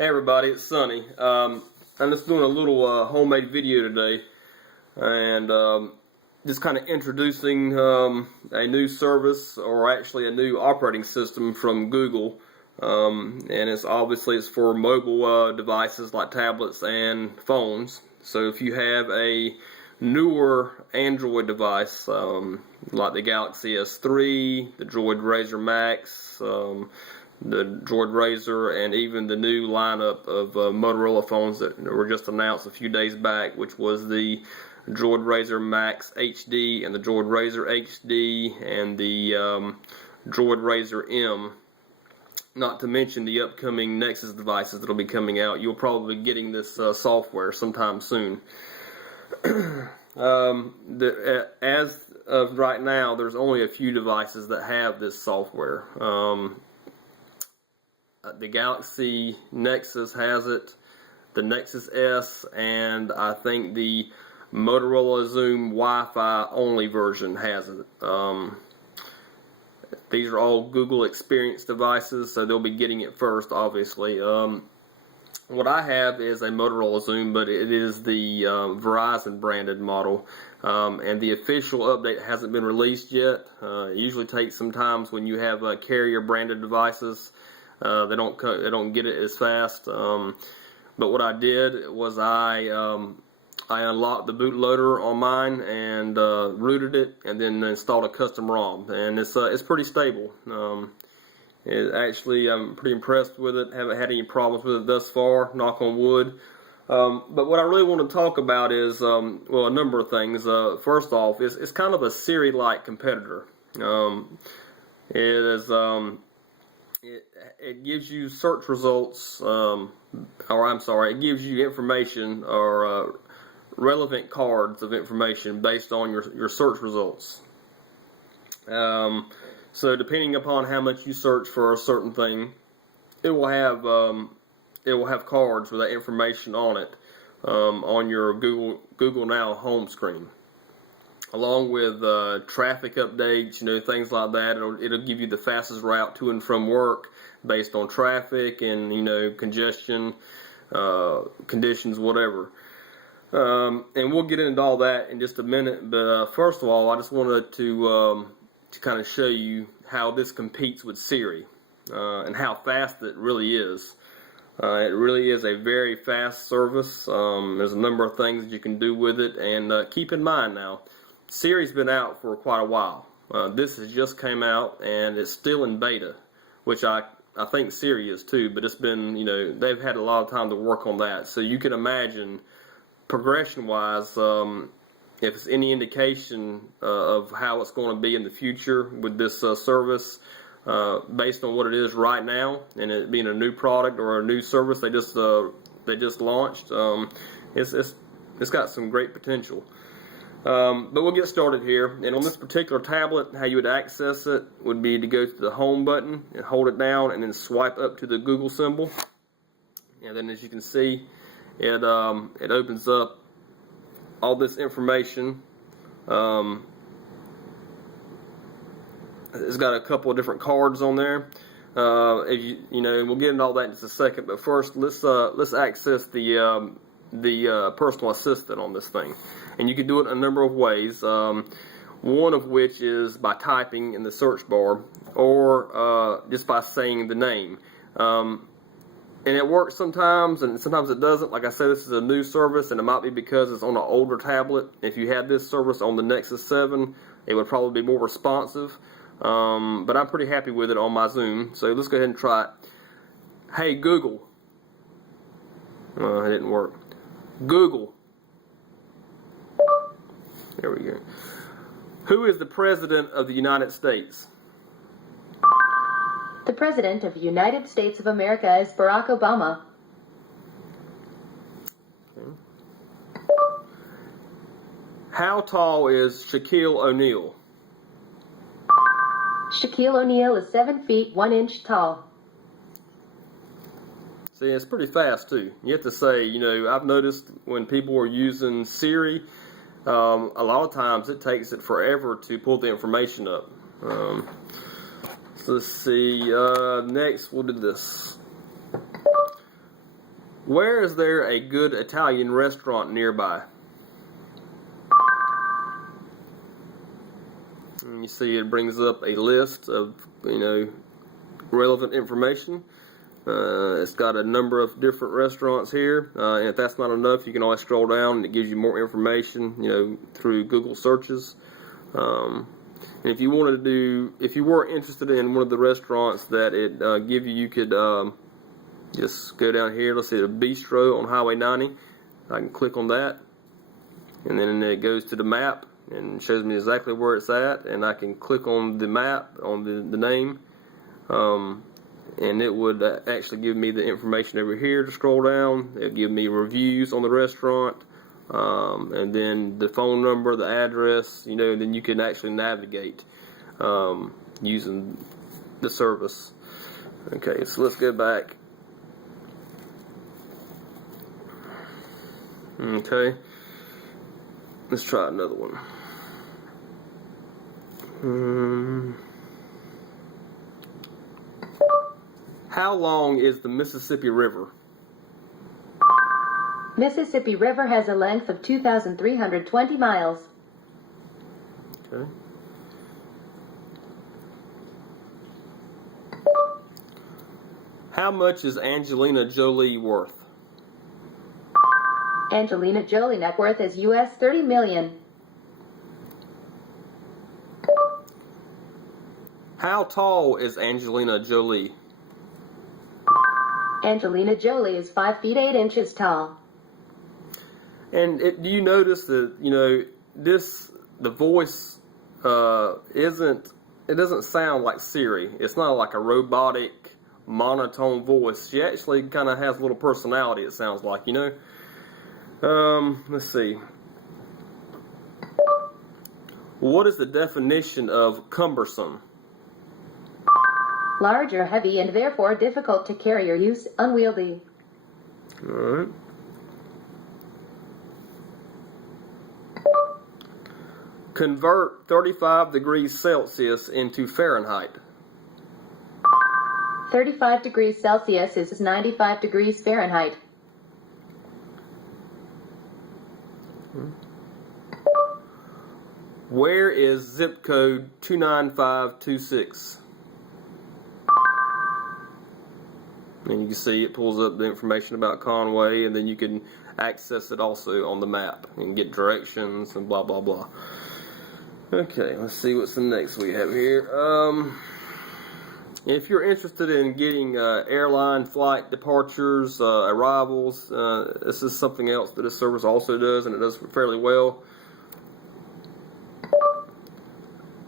Hey everybody, it's Sonny. I'm just doing a little homemade video today, and just kind of introducing a new service, or actually a new operating system from Google. And it's for mobile devices like tablets and phones. So if you have a newer Android device, like the Galaxy S3, the Droid Razr Max, the Droid Razr, and even the new lineup of Motorola phones that were just announced a few days back, which was the Droid Razr Max HD and the Droid Razr HD and the Droid Razr M. Not to mention the upcoming Nexus devices that will be coming out. You'll probably be getting this software sometime soon. As of right now, there's only a few devices that have this software. The Galaxy Nexus has it, the Nexus S, and I think the Motorola Xoom Wi-Fi only version has it. These are all Google Experience devices, so they'll be getting it first, obviously. What I have is a Motorola Xoom, but it is the Verizon branded model, and the official update hasn't been released yet. It usually takes some time when you have carrier branded devices. They don't get it as fast. But what I did was I unlocked the bootloader on mine and rooted it, and then installed a custom ROM, and it's pretty stable. I'm pretty impressed with it. Haven't had any problems with it thus far, knock on wood. But what I really want to talk about is a number of things. First off, it's kind of a Siri-like competitor. It gives you search results, it gives you information or relevant cards of information based on your search results. So depending upon how much you search for a certain thing, it will have cards with that information on it on your Google Now home screen, along with traffic updates, things like that. It'll give you the fastest route to and from work based on traffic and congestion conditions, whatever. And we'll get into all that in just a minute. But first of all, I just wanted to kind of show you how this competes with Siri and how fast it really is. It really is a very fast service. There's a number of things that you can do with it, and keep in mind now, Siri's been out for quite a while. This has just came out, and it's still in beta, which I think Siri is too, but it's been, they've had a lot of time to work on that. So you can imagine, progression-wise, if it's any indication of how it's going to be in the future with this service, based on what it is right now, and it being a new product or a new service they just launched, it's got some great potential. But we'll get started here. And on this particular tablet, how you would access it would be to go to the home button and hold it down, and then swipe up to the Google symbol. And then, as you can see, it opens up all this information. It's got a couple of different cards on there. We'll get into all that in just a second. But first, let's access the personal assistant on this thing, and you can do it a number of ways. One of which is by typing in the search bar, or just by saying the name. And it works sometimes, and sometimes it doesn't. Like I said, this is a new service, and it might be because it's on an older tablet. If you had this service on the Nexus 7, it would probably be more responsive. But I'm pretty happy with it on my Xoom. So let's go ahead and try it. Hey Google. It didn't work. Google. There we go. Who is the President of the United States? The President of the United States of America is Barack Obama. Okay. How tall is Shaquille O'Neal? Shaquille O'Neal is 7 feet 1 inch tall. See, it's pretty fast too. You have to say, I've noticed when people are using Siri, a lot of times it takes it forever to pull the information up. So let's see, next we'll do this. Where is there a good Italian restaurant nearby? And you see it brings up a list of, relevant information. It's got a number of different restaurants here. And if that's not enough, you can always scroll down and it gives you more information, through Google searches. And if you were interested in one of the restaurants that it give you, you could just go down here. Let's see, the Bistro on Highway 90. I can click on that, and then it goes to the map and shows me exactly where it's at. And I can click on the map on the name, and it would actually give me the information over here to scroll down. It'll give me reviews on the restaurant, and then the phone number, the address. Then you can actually navigate using the service. Okay, so let's go back. Okay, let's try another one. How long is the Mississippi River? Mississippi River has a length of 2,320 miles. Okay. How much is Angelina Jolie worth? Angelina Jolie net worth is US $30 million. How tall is Angelina Jolie? Angelina Jolie is 5 feet 8 inches tall. And do you notice that the voice it doesn't sound like Siri. It's not like a robotic monotone voice. She actually kind of has a little personality. It sounds like, Let's see. What is the definition of cumbersome? Large or heavy and therefore difficult to carry or use, unwieldy. All right. Convert 35 degrees Celsius into Fahrenheit. 35 degrees Celsius is 95 degrees Fahrenheit. Where is zip code 29526? And you can see it pulls up the information about Conway, and then you can access it also on the map and get directions and blah blah blah. Okay, let's see what's the next we have here. If you're interested in getting airline flight departures, arrivals, this is something else that this service also does, and it does fairly well.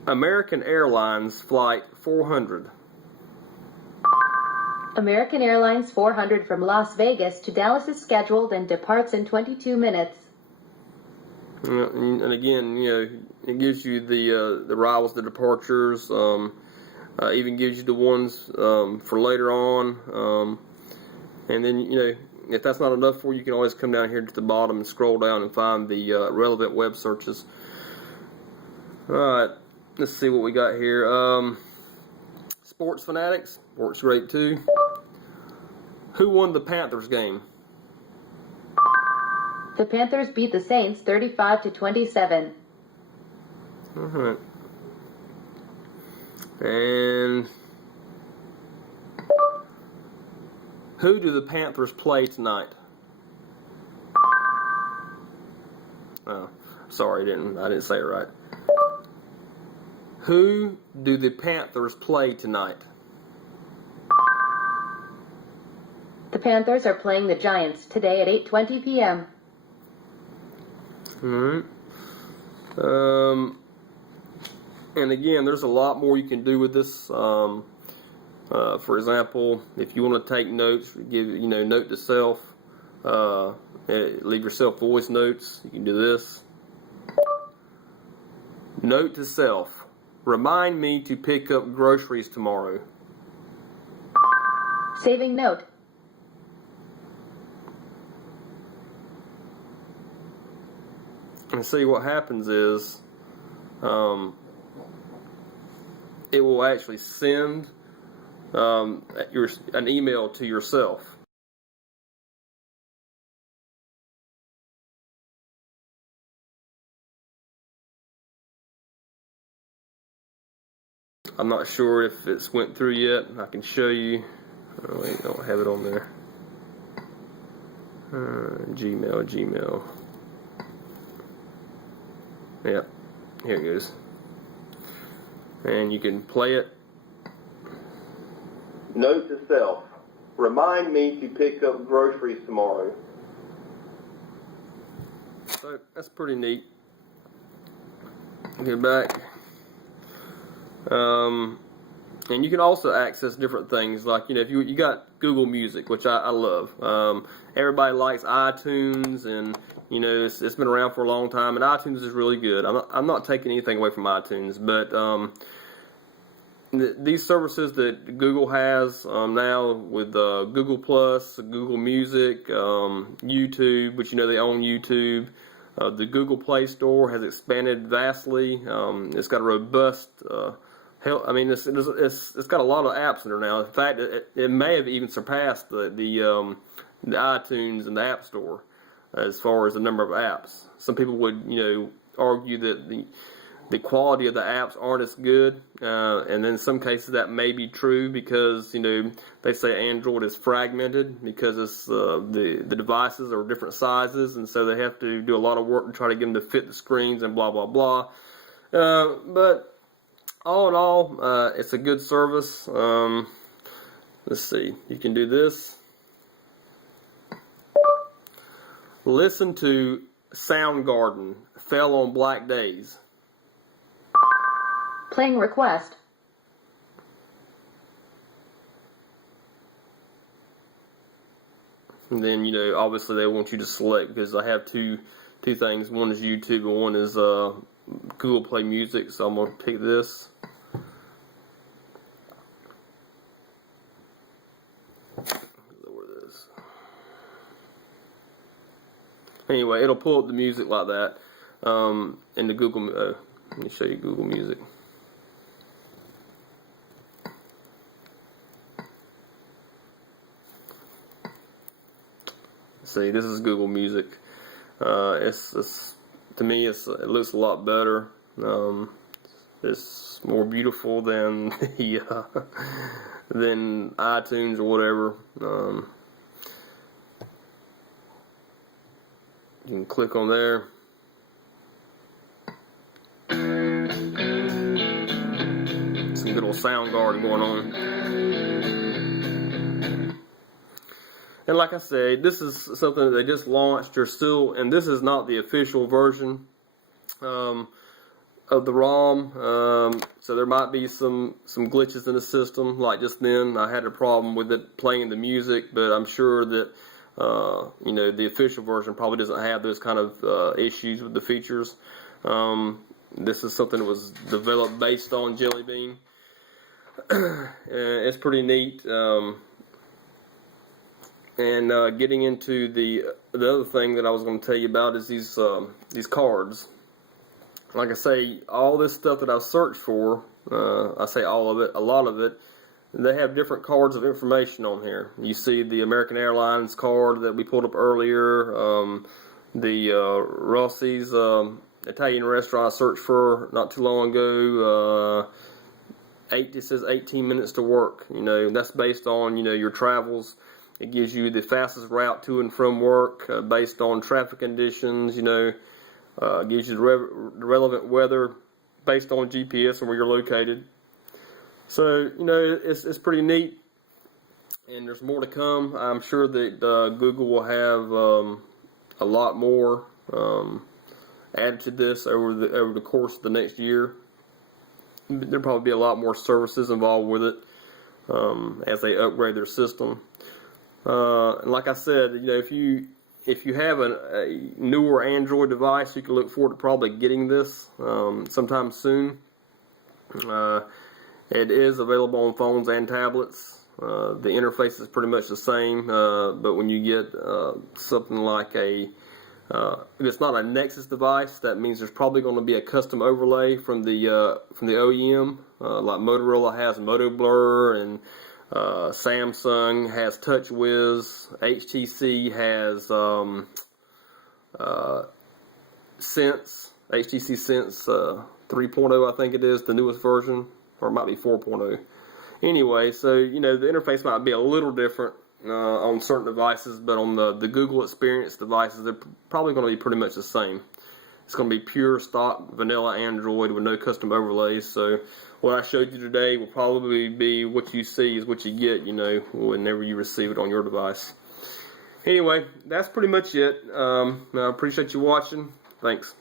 American Airlines Flight 400. American Airlines 400 from Las Vegas to Dallas is scheduled and departs in 22 minutes. And again, it gives you the arrivals, the departures, even gives you the ones for later on. And then, if that's not enough for you, you can always come down here to the bottom and scroll down and find the relevant web searches. Alright, let's see what we got here. Sports Fanatics works great too. Who won the Panthers game? The Panthers beat the Saints 35-27. Alright. And who do the Panthers play tonight? Oh, sorry, I didn't say it right. Who do the Panthers play tonight? The Panthers are playing the Giants today at 8:20 p.m. Alright. And again, there's a lot more you can do with this. For example, if you want to take notes, note to self, leave yourself voice notes. You can do this. Note to self. Remind me to pick up groceries tomorrow. Saving note. And see what happens is, it will actually send an email to yourself. I'm not sure if it's went through yet. I can show you. Oh, wait, I don't have it on there. Gmail. Yep, here it goes. And you can play it. Note to self, remind me to pick up groceries tomorrow. So that's pretty neat. Get back. And you can also access different things, like, you know, if you got Google Music, which I love. Everybody likes iTunes, and you know it's been around for a long time, and iTunes is really good. I'm not taking anything away from iTunes, but these services that Google has now with Google Plus, Google Music, YouTube, which you know they own YouTube. The Google Play Store has expanded vastly. It's got a robust I mean, it's got a lot of apps in there now. In fact, it may have even surpassed the iTunes and the App Store as far as the number of apps. Some people would, you know, argue that the quality of the apps aren't as good, and in some cases that may be true because, you know, they say Android is fragmented because it's the devices are different sizes, and so they have to do a lot of work to try to get them to fit the screens and blah blah blah. But all in all, it's a good service. Let's see, you can do this. Listen to Soundgarden, Fell on Black Days. Playing request. And then, you know, obviously they want you to select, because I have two things. One is YouTube and one is Google Play Music, so I'm going to pick this. Lower this. Anyway, it'll pull up the music like that in the Google. Let me show you Google Music. See, this is Google Music. It's to me, it looks a lot better. It's more beautiful than than iTunes or whatever. You can click on there. Some good old Soundgarden going on. And like I said, this is something that they just launched. They're still, and this is not the official version of the ROM. So there might be some glitches in the system. Like just then, I had a problem with it playing the music, but I'm sure that you know, the official version probably doesn't have those kind of issues with the features. This is something that was developed based on Jelly Bean. It's pretty neat. And getting into the other thing that I was going to tell you about is these cards. Like I say, all this stuff that I've searched for, I say all of it, a lot of it, they have different cards of information on here. You see the American Airlines card that we pulled up earlier, the Rossi's Italian restaurant I searched for not too long ago. It says 18 minutes to work. You know, that's based on, you know, your travels. It gives you the fastest route to and from work based on traffic conditions. You know, gives you the relevant weather based on GPS and where you're located. So, you know, it's pretty neat, and there's more to come. I'm sure that Google will have a lot more added to this over the course of the next year. There'll probably be a lot more services involved with it as they upgrade their system. And like I said, you know, if you have a newer Android device, you can look forward to probably getting this sometime soon. It is available on phones and tablets. The interface is pretty much the same, but when you get something like if it's not a Nexus device, that means there's probably going to be a custom overlay from the OEM, like Motorola has Moto Blur, and Samsung has TouchWiz, HTC has HTC Sense 3.0, I think it is, the newest version. or it might be 4.0. Anyway, so the interface might be a little different on certain devices, but on the Google Experience devices, they're probably going to be pretty much the same. It's going to be pure stock vanilla Android with no custom overlays. So what I showed you today will probably be what you see is what you get, whenever you receive it on your device. Anyway, that's pretty much it. I appreciate you watching. Thanks.